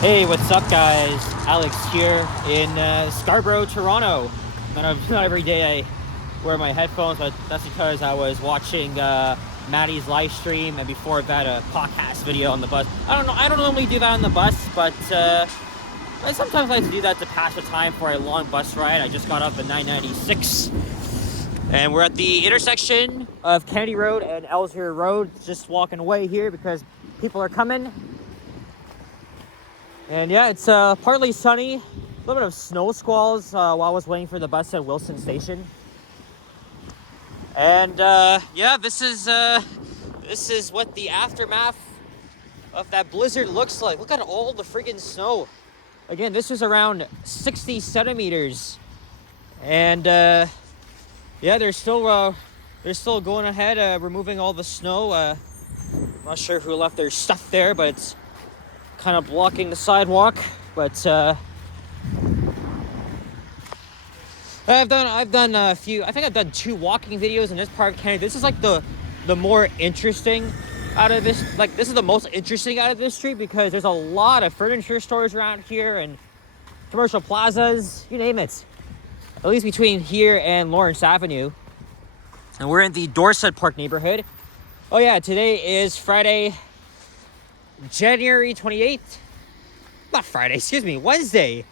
Hey, what's up, guys? Alex here in Scarborough, Toronto. Not every day I wear my headphones, but that's because I was watching Maddie's live stream, and before that, a podcast video on the bus. I don't normally do that on the bus, but I sometimes like to do that to pass the time for a long bus ride. I just got off the 996, and we're at the intersection of Kennedy Road and Ellesmere Road. Just walking away here because people are coming. And yeah, it's partly sunny, a little bit of snow squalls while I was waiting for the bus at Wilson Station. And yeah, this is what the aftermath of that blizzard looks like. Look at all the friggin' snow. Again, this was around 60 centimeters, and yeah, they're still going ahead removing all the snow. I'm not sure who left their stuff there, but it's kind of blocking the sidewalk. But I've done a few. I think I've done 2 walking videos in this part of Canada. This is like the more interesting out of this. Like, this is the most interesting out of this street because there's a lot of furniture stores around here and commercial plazas, you name it. At least between here and Lawrence Avenue. And we're in the Dorset Park neighborhood. Oh yeah, today is Friday, January 28th. Not Friday, excuse me, Wednesday.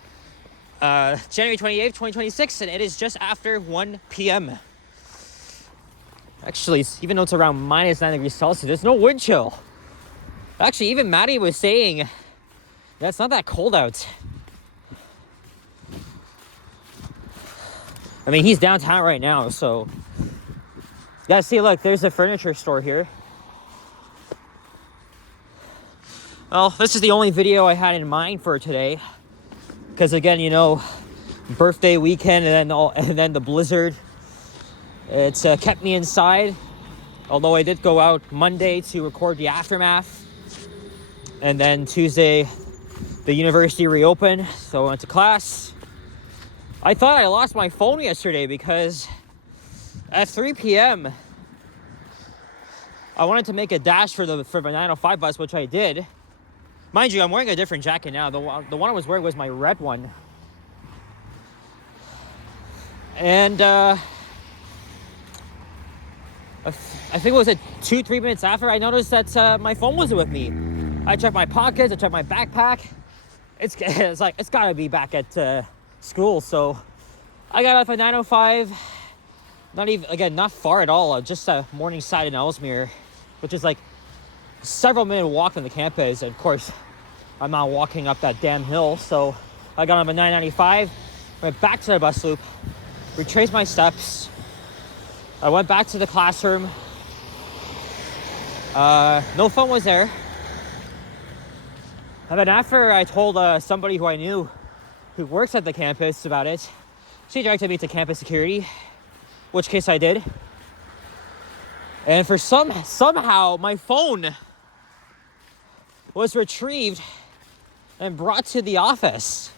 January 28th, 2026, and it is just after 1 p.m. Actually, even though it's around minus 9 degrees Celsius, there's no wind chill. Actually, even Maddie was saying that it's not that cold out. I mean, he's downtown right now, so you gotta see, look, there's a furniture store here. Well, this is the only video I had in mind for today. Because again, you know, birthday weekend and then the blizzard. It's kept me inside. Although I did go out Monday to record the aftermath. And then Tuesday, the university reopened, so I went to class. I thought I lost my phone yesterday because at 3 p.m. I wanted to make a dash for the 905 bus, which I did. Mind you, I'm wearing a different jacket now. The one I was wearing was my red one. And I think it was 2-3 minutes after I noticed that my phone wasn't with me. I checked my pockets, I checked my backpack. It's like, it's gotta be back at school. So I got off at 905. Not far at all. Just Morningside in Ellesmere, which is like several minute walk from the campus. And of course, I'm not walking up that damn hill, so I got on a 995, went back to the bus loop, retraced my steps. I went back to the classroom. No phone was there. And then after I told somebody who I knew who works at the campus about it, she directed me to campus security, which case I did. And for somehow my phone was retrieved and brought to the office.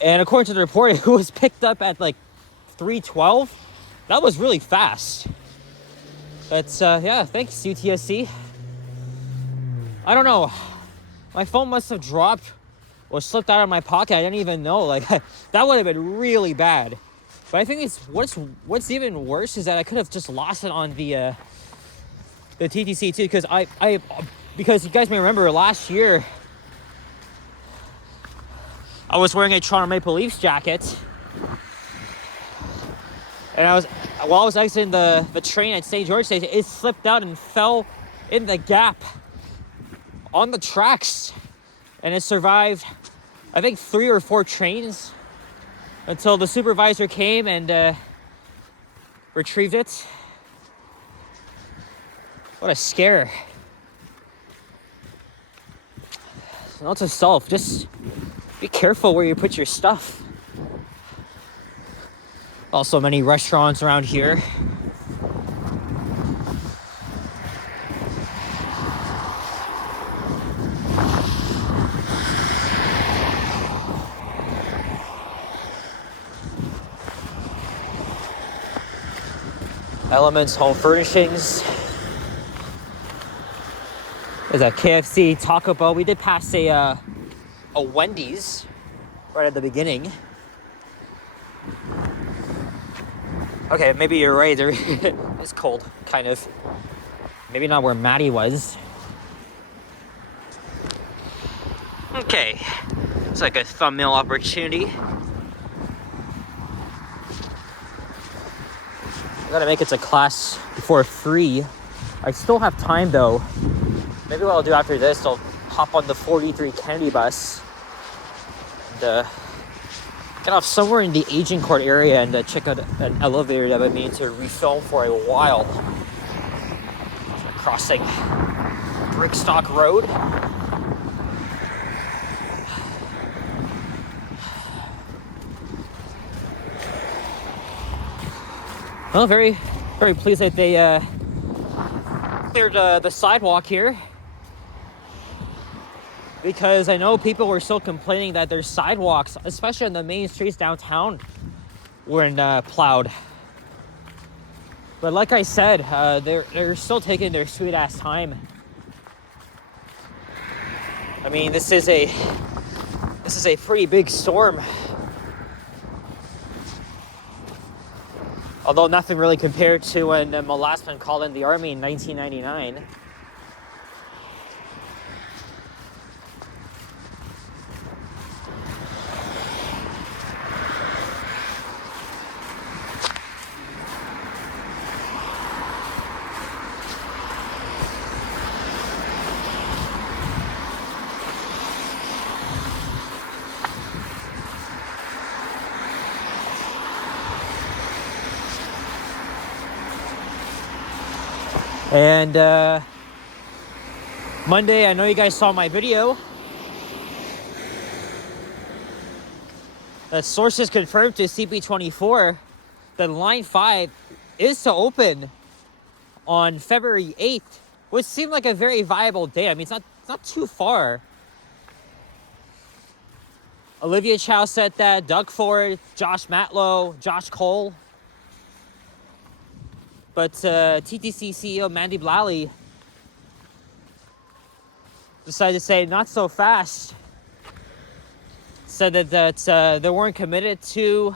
And according to the report, it was picked up at like 3:12. That was really fast. But yeah, thanks UTSC. I don't know. My phone must have dropped or slipped out of my pocket. I didn't even know. Like, that would have been really bad. But I think what's even worse is that I could have just lost it on the TTC too, because you guys may remember last year I was wearing a Toronto Maple Leafs jacket, and while I was exiting the train at St. George Station, it slipped out and fell in the gap on the tracks, and it survived, I think, 3 or 4 trains until the supervisor came and retrieved it. What a scare. Note to self, just be careful where you put your stuff. Also, many restaurants around here. Elements Home Furnishings. There's a KFC, Taco Bell. We did pass a Wendy's right at the beginning. Okay, maybe you're right. It's cold, kind of. Maybe not where Maddie was. Okay, it's like a thumbnail opportunity. I gotta make it to class before 3. I still have time though. Maybe what I'll do after this, I'll hop on the 43 Kennedy bus and get off somewhere in the aging court area and check out an elevator that I've been meaning to refilm for a while. Crossing Brickstock Road. Well, very, very pleased that they cleared the sidewalk here, because I know people were still complaining that their sidewalks, especially on the main streets downtown, weren't plowed. But like I said, they're still taking their sweet ass time. I mean, this is a pretty big storm. Although nothing really compared to when my last one called in the Army in 1999. And Monday, I know you guys saw my video. The sources confirmed to CP24 that Line 5 is to open on February 8th, which seemed like a very viable day. I mean, it's not too far. Olivia Chow said that, Doug Ford, Josh Matlow, Josh Cole. But TTC CEO Mandy Blally decided to say not so fast. Said that they weren't committed to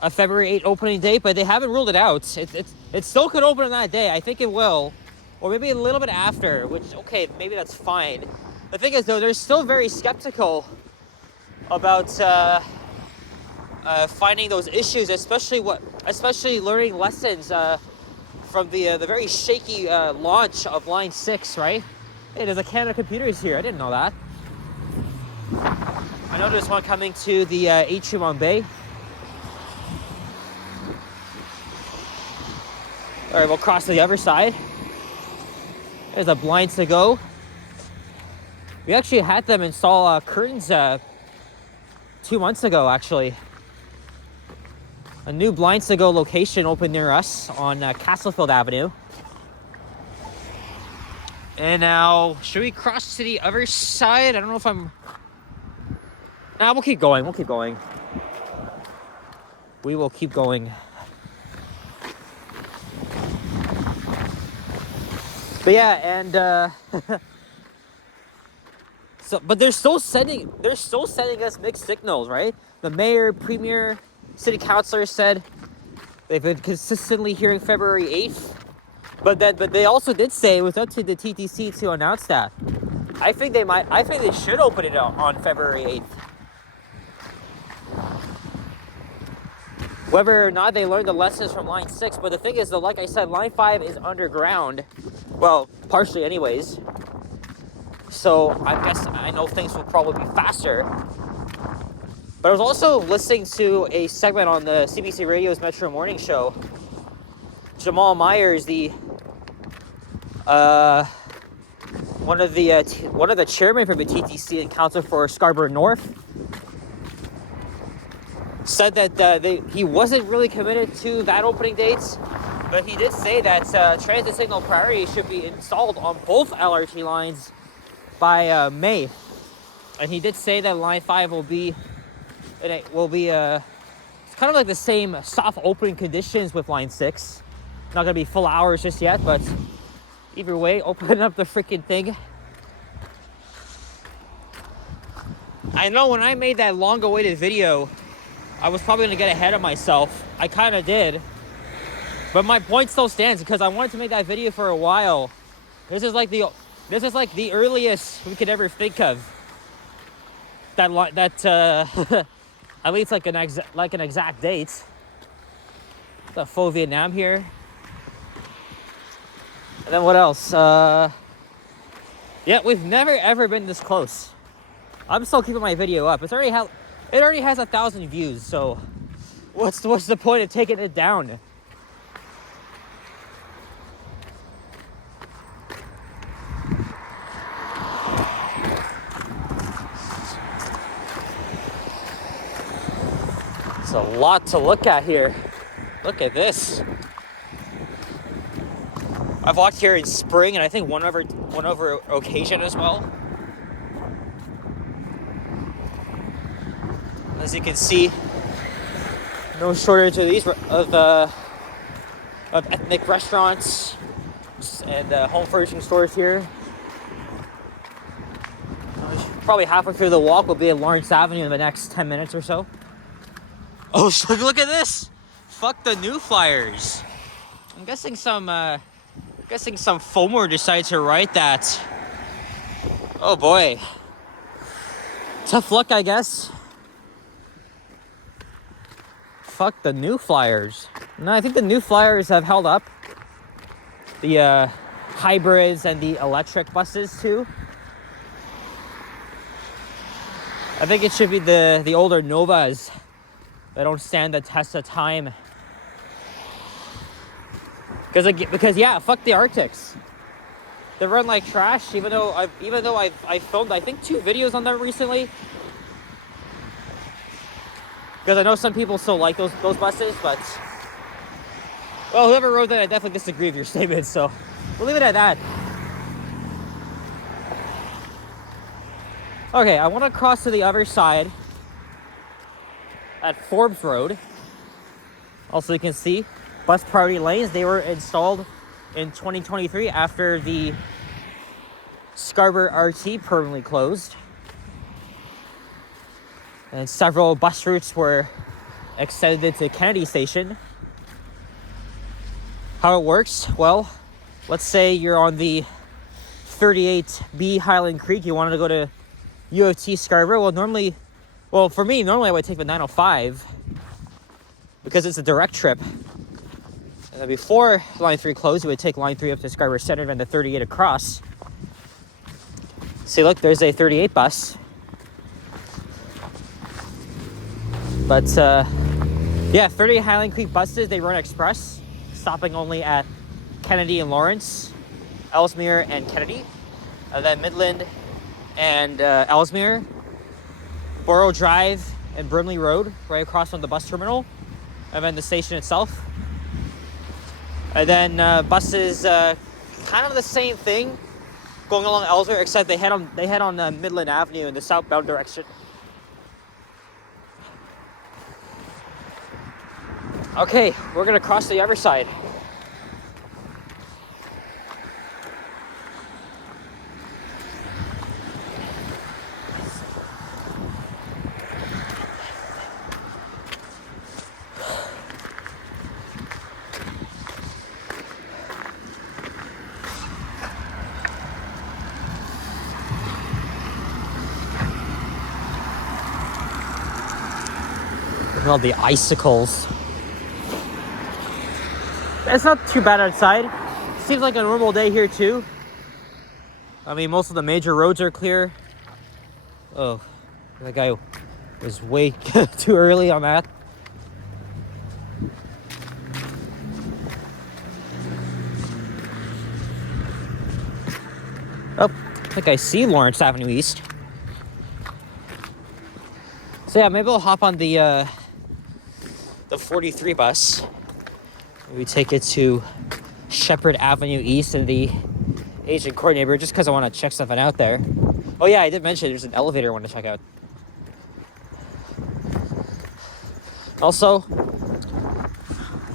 a February 8 opening date, but they haven't ruled it out. It still could open on that day. I think it will. Or maybe a little bit after, which, okay, maybe that's fine. The thing is, though, they're still very skeptical about finding those issues, especially learning lessons from the very shaky launch of Line 6, right? Hey, there's a Canada Computers here. I didn't know that. I know there's one coming to the atrium on Bay. All right, we'll cross to the other side. There's a Blinds to Go. We actually had them install curtains 2 months ago, actually. A new Blinds to Go location opened near us on Castlefield Avenue. And now, should we cross to the other side? I don't know if I'm... Nah, we'll keep going. We will keep going. But yeah, and but they're still sending us mixed signals, right? The mayor, premier, city councilors said they've been consistently hearing February 8th. But they also did say it was up to the TTC to announce that. I think they should open it on February 8th. Whether or not they learned the lessons from Line 6, but the thing is, though, like I said, Line 5 is underground. Well, partially anyways. So I know things will probably be faster. But I was also listening to a segment on the CBC Radio's Metro Morning Show. Jamal Myers, one of the chairmen from the TTC and council for Scarborough North, said that he wasn't really committed to that opening dates, but he did say that transit signal priority should be installed on both LRT lines by May. And he did say that Line 5 will be it's kind of like the same soft opening conditions with Line 6. Not going to be full hours just yet, but Either way, open up the freaking thing. I know when I made that long-awaited video, I was probably gonna get ahead of myself. I kind of did, but my point still stands because I wanted to make that video for a while. This is like the earliest we could ever think of. At least like an exact date. The faux Vietnam here. And then what else? Yeah, we've never ever been this close. I'm still keeping my video up. It already has 1,000 views. So, what's the point of taking it down? It's a lot to look at here. Look at this. I've walked here in spring, and I think one over occasion as well. As you can see, no shortage of these of ethnic restaurants and home furnishing stores here. Probably halfway through the walk will be at Lawrence Avenue in the next 10 minutes or so. Oh, look at this! Fuck the new flyers. I'm guessing some FOMO decided to write that. Oh boy. Tough luck, I guess. Fuck the new flyers. No, I think the new flyers have held up. The hybrids and the electric buses too. I think it should be the older Novas that don't stand the test of time. Because yeah, fuck the Arctics. They run like trash. Even though I filmed I think 2 videos on them recently. Because I know some people still like those buses, but well, whoever wrote that, I definitely disagree with your statement. So we'll leave it at that. Okay, I want to cross to the other side at Forbes Road. Also, you can see bus priority lanes. They were installed in 2023 after the Scarborough RT permanently closed. And several bus routes were extended to Kennedy Station. How it works? Well, let's say you're on the 38B Highland Creek. You wanted to go to U of T Scarborough. Well, for me, normally I would take the 905 because it's a direct trip. And then before Line 3 closed, you would take Line 3 up to Scarborough Center and the 38 across. See, look, there's a 38 bus. But, yeah, 38 Highland Creek buses, they run express, stopping only at Kennedy and Lawrence, Ellesmere and Kennedy, and then Midland and Ellesmere, Borough Drive and Brimley Road, right across from the bus terminal, and then the station itself. And then buses, kind of the same thing, going along Ellesmere, except they head on Midland Avenue in the southbound direction. Okay, we're gonna cross to the other side. Look at all the icicles. It's not too bad outside. Seems like a normal day here too. I mean, most of the major roads are clear. Oh, that guy was way too early on that. Oh, I think I see Lawrence Avenue East. So yeah, maybe I'll hop on the 43 bus. We take it to Shepherd Avenue East in the Asian Court neighborhood just because I want to check something out there. Oh yeah, I did mention there's an elevator I want to check out. Also,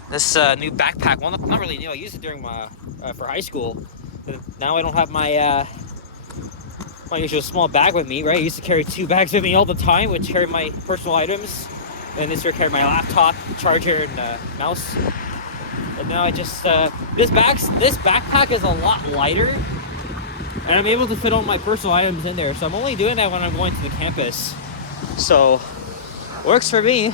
this new backpack, well, not really new. I used it during my for high school. Now I don't have my my usual small bag with me, right? I used to carry 2 bags with me all the time, which carry my personal items. And this year I carry my laptop, charger, and mouse. And now I just this backpack is a lot lighter, and I'm able to fit all my personal items in there. So I'm only doing that when I'm going to the campus. So works for me.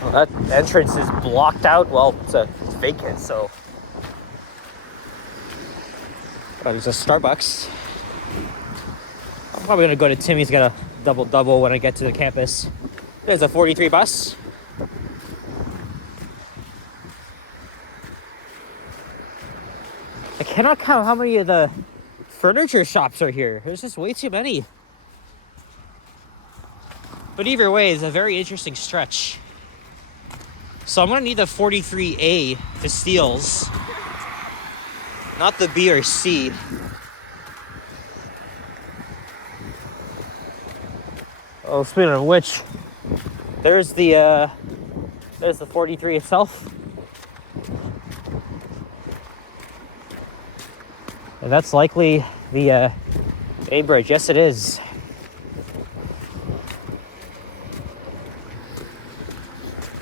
Well, that entrance is blocked out. Well, it's vacant, so. Oh, there's a Starbucks. I'm probably gonna go to Timmy's, get a double when I get to the campus. There's a 43 bus. I cannot count how many of the furniture shops are here. There's just way too many. But either way, it's a very interesting stretch. So I'm gonna need the 43A to Steeles, not the B or C. Oh, speaking of which, there's the 43 itself, and that's likely the A bridge. Yes, it is.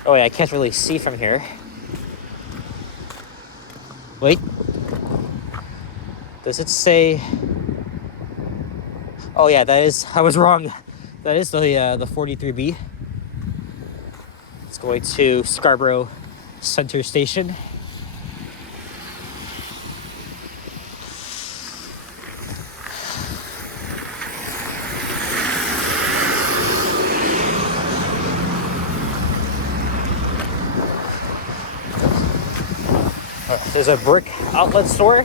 Oh yeah, I can't really see from here. Wait. Does it say? Oh yeah, that is. I was wrong. That is the 43B. It's going to Scarborough Center Station. There's a brick outlet store.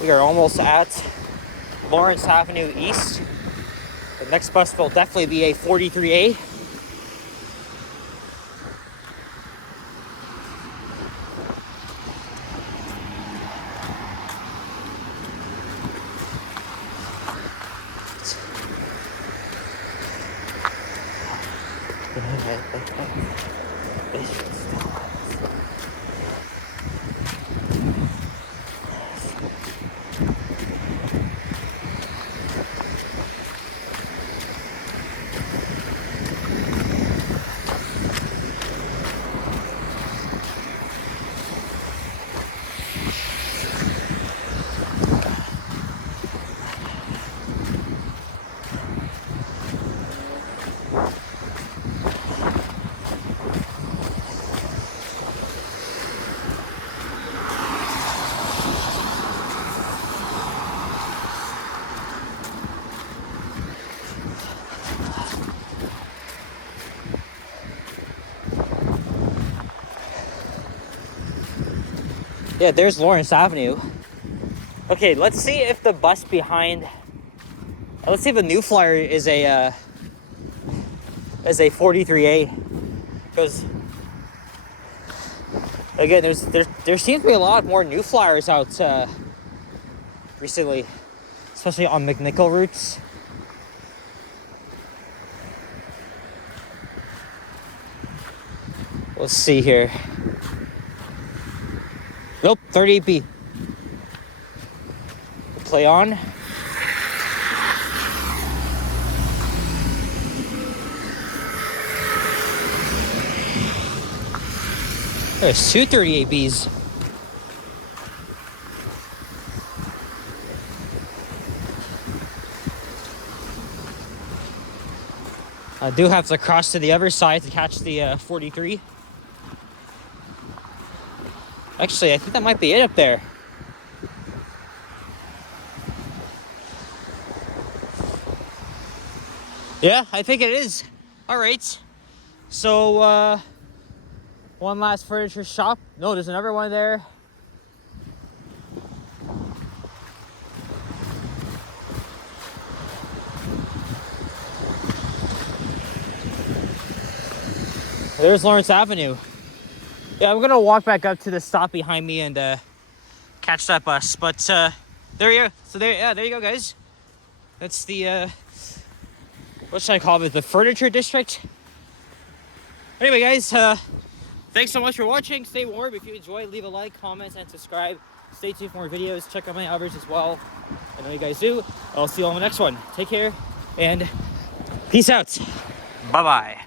We are almost at Lawrence Avenue East. The next bus will definitely be a 43A. Yeah, there's Lawrence Avenue. Okay, let's see if the bus behind. Let's see if the new flyer is a 43A. Because again, there seems to be a lot more new flyers out recently, especially on McNichol routes. Let's see here. Nope, 38B. Play on. There's 2 38Bs. I do have to cross to the other side to catch the 43. Actually, I think that might be it up there. Yeah, I think it is. All right. So, one last furniture shop. No, there's another one there. There's Lawrence Avenue. Yeah, I'm gonna walk back up to the stop behind me and catch that bus. But there you go. So there you go, guys. That's the what should I call it? The furniture district. Anyway, guys, thanks so much for watching. Stay warm. If you enjoy, leave a like, comment, and subscribe. Stay tuned for more videos. Check out my others as well. I know you guys do. I'll see you on the next one. Take care and peace out. Bye-bye.